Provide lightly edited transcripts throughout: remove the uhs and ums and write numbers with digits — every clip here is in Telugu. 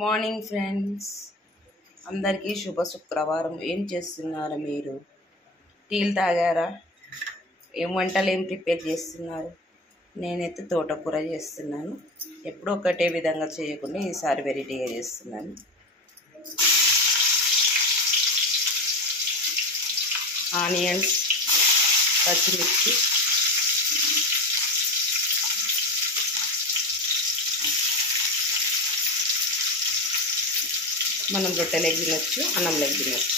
మార్నింగ్ ఫ్రెండ్స్, అందరికీ శుభ శుక్రవారం. ఏం చేస్తున్నారు మీరు? టీలు తాగారా? ఏం ప్రిపేర్ చేస్తున్నారు? నేనైతే తోటకూర చేస్తున్నాను. ఎప్పుడూ ఒకటే విధంగా చేయకుండా ఈసారి వెరైటీగా చేస్తున్నాను. ఆనియన్స్, పచ్చిమిర్చి, మనం రొట్టెలకు తినొచ్చు, అన్నంలోకి తినొచ్చు.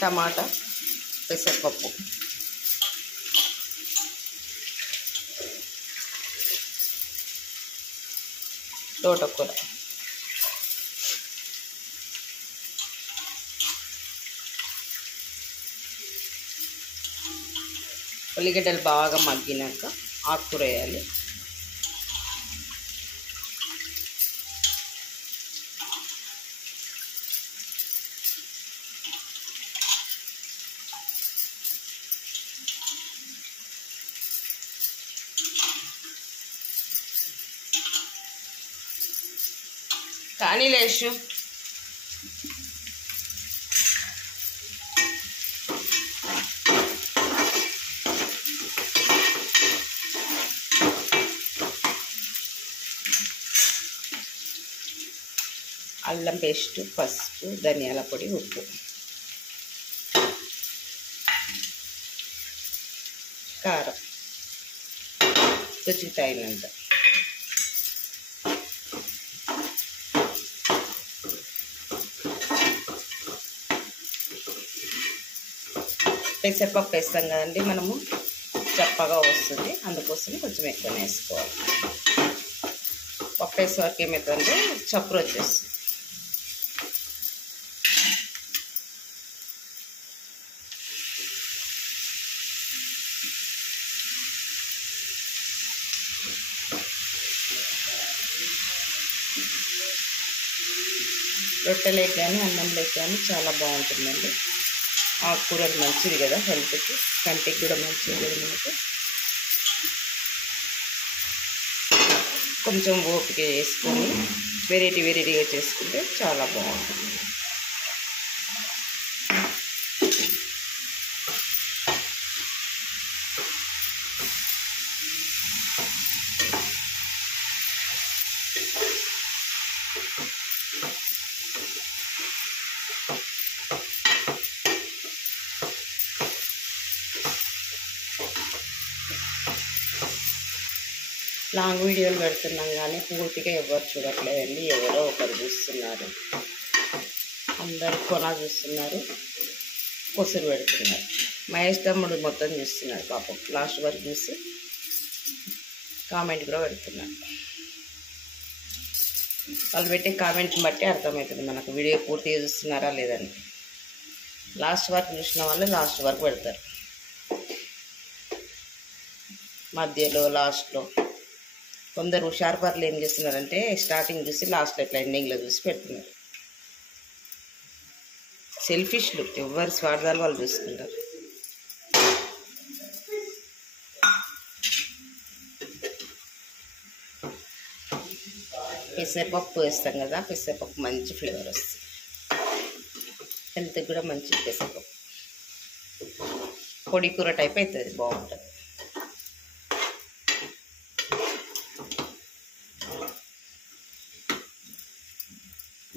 టమాటా, పెసరపప్పు, తోటకూర, ఉల్లిగడ్డలు బాగా మగ్గినాక ఆకుకూర వేయాలి. కానీ లేషు అల్లం పేస్టు, పసుపు, ధనియాల పొడి, ఉప్పు, కారం రుచికి తగినంత. పెసరపప్పు వేస్తాం కదండి, మనము చప్పగా వస్తుంది, అందుకోసం కొంచెం ఎక్కువ వేసుకోవాలి. పప్పు వేసే వరకు ఏమవుతుందంటే చప్పురు వచ్చేస్తుంది. రొట్టెలేక కానీ అన్నంలోకి కానీ చాలా బాగుంటుందండి. ఆకుకూరలు మంచిది కదా హెల్త్కి, కంటికి కూడా మంచిది కదా మనకు. కొంచెం ఓపిక చేసుకొని వెరైటీగా చేసుకుంటే చాలా బాగుంటుంది. లాంగ్ వీడియోలు పెడుతున్నాం కానీ పూర్తిగా ఎవరు చూడట్లేదండి. ఎవరో ఒకరు చూస్తున్నారు, అందరు కొన చూస్తున్నారు, కొసురు పెడుతున్నారు. మహేష్ తమ్ముడు మొత్తం చూస్తున్నారు పాపం, లాస్ట్ వరకు చూసి కామెంట్ కూడా పెడుతున్నారు. వాళ్ళు పెట్టే కామెంట్ని బట్టి అర్థమవుతుంది మనకు వీడియో పూర్తిగా చూస్తున్నారా లేదని. లాస్ట్ వరకు చూసిన వాళ్ళు లాస్ట్ వరకు పెడతారు, మధ్యలో లాస్ట్లో. కొందరు షార్పర్లు ఏం చేస్తున్నారంటే స్టార్టింగ్ చూసి లాస్ట్లో ఇట్లా ఎండింగ్లో చూసి పెడుతున్నారు. సెల్ఫిష్లు, ఎవరి స్వార్థాలు వాళ్ళు చూసుకుంటారు. పెసరపప్పు వేస్తాం కదా, పెసరపప్పు మంచి ఫ్లేవర్ వస్తుంది, హెల్త్కి కూడా మంచి. పెసరపప్పు పొడి కూర టైప్ అవుతుంది, బాగుంటుంది.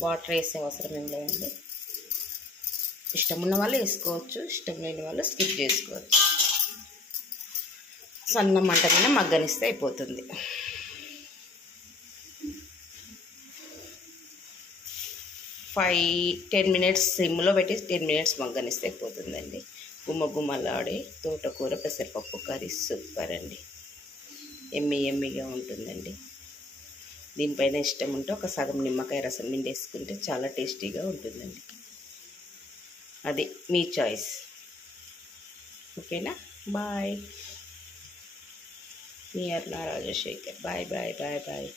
వాటర్ వేసే అవసరం ఏం లేదండి. ఇష్టం ఉన్న వాళ్ళు వేసుకోవచ్చు, ఇష్టం లేని వాళ్ళు స్కిప్ చేసుకోవచ్చు. సన్న మంట మీద మగ్గనిస్తే అయిపోతుంది. ఫైవ్ 10 మినిట్స్ సిమ్లో పెట్టి 10 మినిట్స్ మగ్గనిస్తే అయిపోతుందండి. గుమ్మలాడే తోటకూర పెసరపప్పు కర్రీ సూపర్ అండి, ఎమ్మీగా ఉంటుందండి. దీనిపైన ఇష్టం ఉంటే ఒక సగం నిమ్మకాయ రసం పిండేసుకుంటే చాలా టేస్టీగా ఉంటుందండి. అది మీ చాయిస్. ఓకేనా? బాయ్. మీ Aruna Rajasekhar. Bye bye bye bye.